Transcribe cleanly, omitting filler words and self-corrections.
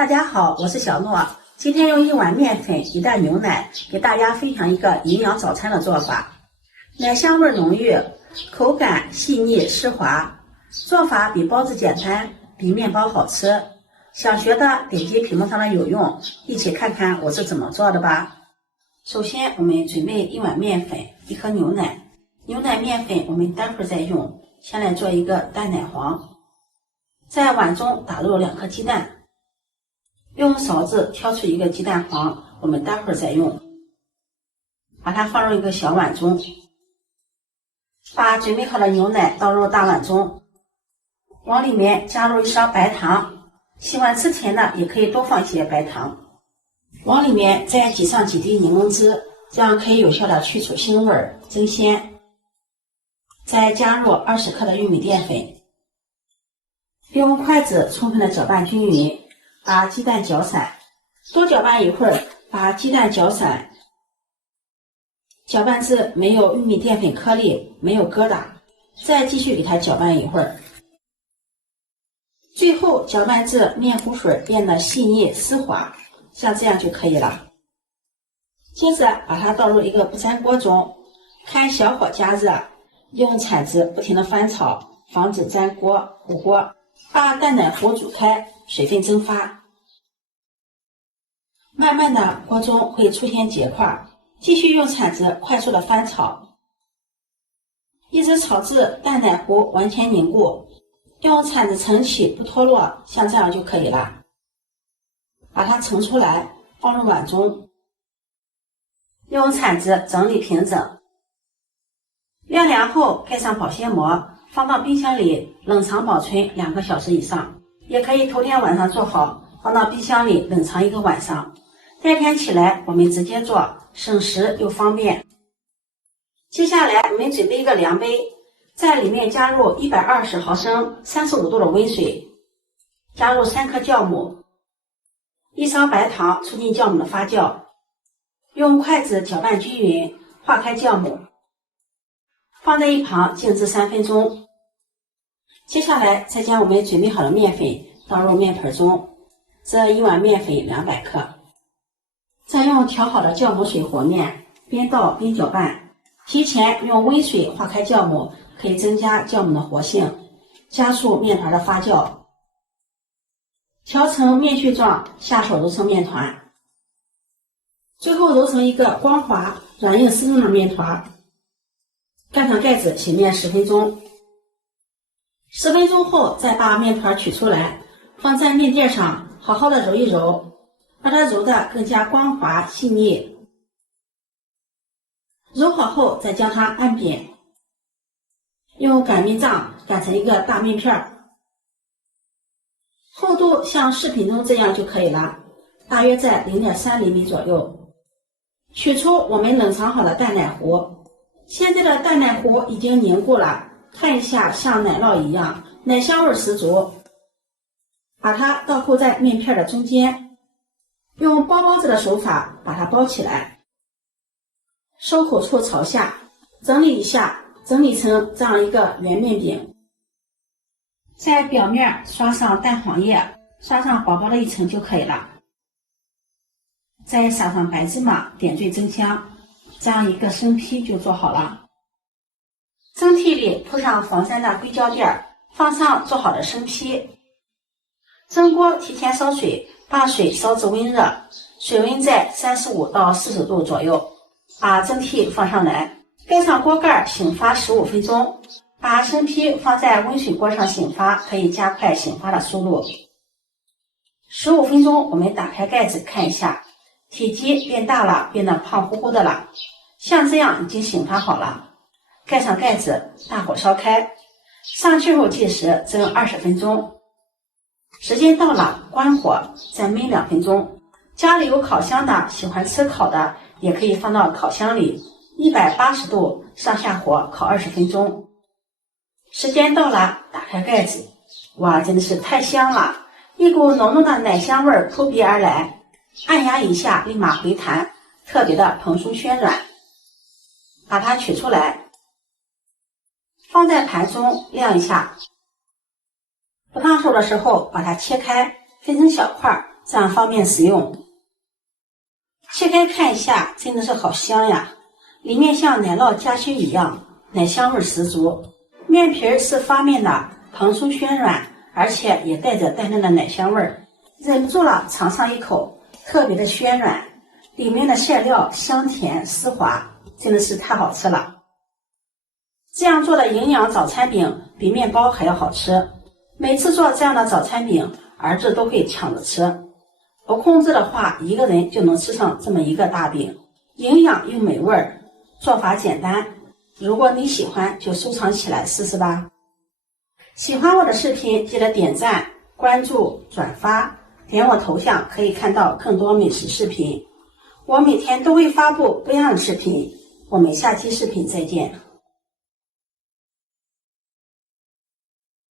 大家好，我是小諾。今天用1碗面粉、1袋牛奶给大家分享一個營養早餐的做法。奶香味濃郁，口感細膩濕滑，做法比包子簡單，比面包好吃。想學的點擊屏幕上的有用，一起看看我是怎麼做的吧。首先我們準備1碗面粉、1盒牛奶。牛奶面粉我們待會兒再用，先來做一個蛋奶黃。在碗中打入2顆雞蛋。用勺子挑出一個雞蛋黃，我們待會兒再用。把它放入一個小碗中，把準備好的牛奶倒入大碗中，往裡面加入1勺白糖，喜歡吃甜的也可以多放一些白糖。往裡面再擠上幾滴檸檬汁，這樣可以有效的去除腥味，增鮮。再加入20克的玉米澱粉，用筷子充分的攪拌均匀。把雞蛋攪散，多攪拌一會兒，把雞蛋攪散，攪拌至沒有玉米澱粉顆粒，沒有疙瘩，再繼續給它攪拌一會兒，最後攪拌至麵糊水變得細膩絲滑，像這樣就可以了。接着把它倒入一個不粘鍋中，開小火加熱，用鏟子不停地翻炒，防止粘鍋糊鍋。把蛋奶糊煮開，水分蒸發。慢慢的，鍋中會出現結塊，繼續用鏟子快速的翻炒，一直炒至蛋奶糊完全凝固。用鏟子盛起不脫落，像這樣就可以了。把它盛出來，放入碗中，用鏟子整理平整。晾涼後蓋上保鮮膜。放到冰箱裡冷藏保存2個小時以上，也可以頭天晚上做好，放到冰箱裡冷藏1個晚上。第二天起來我們直接做，省時又方便。接下來我們準備一個量杯，在裡面加入120毫升35度的溫水，加入3顆酵母，1勺白糖促進酵母的發酵，用筷子攪拌均匀，化開酵母。放在一旁靜置3分鐘。接下來再將我們準備好的麵粉倒入麵盆中，這1碗麵粉200克。再用調好的酵母水和麵，邊倒邊攪拌。提前用溫水化開酵母，可以增加酵母的活性，加速麵團的發酵。調成面絮狀，下手揉成麵團，最後揉成一個光滑、軟硬適中的麵團。蓋上蓋子醒面10分鐘，10分鐘後再把麵團取出來，放在面墊上好好的揉一揉，把它揉得更加光滑細膩。揉好後再將它按扁，用擀面杖擀成一個大面片，厚度像視頻中這樣就可以了，大約在0.3厘米左右。取出我們冷藏好的蛋奶糊。現在的蛋奶糊已經凝固了，看一下像奶酪一樣，奶香味十足。把它倒扣在面片的中間，用包包子的手法把它包起來，收口处朝下，整理一下，整理成這樣一個圓面餅。在表面刷上蛋黃液，刷上薄薄的一層就可以了。再撒上白芝麻，點綴增香。這樣一個生坯就做好了。蒸屉裡鋪上防粘的硅膠墊，放上做好的生坯。蒸鍋提前燒水，把水燒至溫熱，水溫在35到40度左右。把蒸屉放上來，蓋上鍋蓋醒發15分鐘。把生坯放在溫水鍋上醒發，可以加快醒發的速度。15分鐘，我們打開蓋子看一下。體積變大了，變得胖乎乎的了，像這樣已經醒發好了。蓋上蓋子，大火燒開，上气後計時，蒸20分鐘。時間到了，關火，再燜2分鐘。家裡有烤箱的，喜歡吃烤的，也可以放到烤箱裡，180度上下火烤20分鐘。時間到了，打開蓋子，哇，真的是太香了，一股濃濃的奶香味撲鼻而來。按壓一下，立馬回彈，特別的蓬鬆暄軟。把它取出來，放在盤中晾一下。不烫手的时候，把它切開，分成小塊，這樣方便食用。切開看一下，真的是好香呀！裡面像奶酪夹心一樣，奶香味十足。面皮是发面的，蓬酥暄軟，而且也带着淡淡的奶香味儿，忍不住了嘗上一口，特別的暄軟。裡面的餡料香甜絲滑，真的是太好吃了。這樣做的營養早餐餅比麵包還要好吃。每次做這樣的早餐餅，兒子都會搶着吃。不控制的話，一個人就能吃上這麼一個大餅，營養又美味，做法簡單。如果你喜歡，就收藏起來試試吧。喜歡我的視頻，記得點讚、關注、轉發，點我頭像可以看到更多美食視頻。我每天都會發布不一樣的視頻，我們下期視頻再見。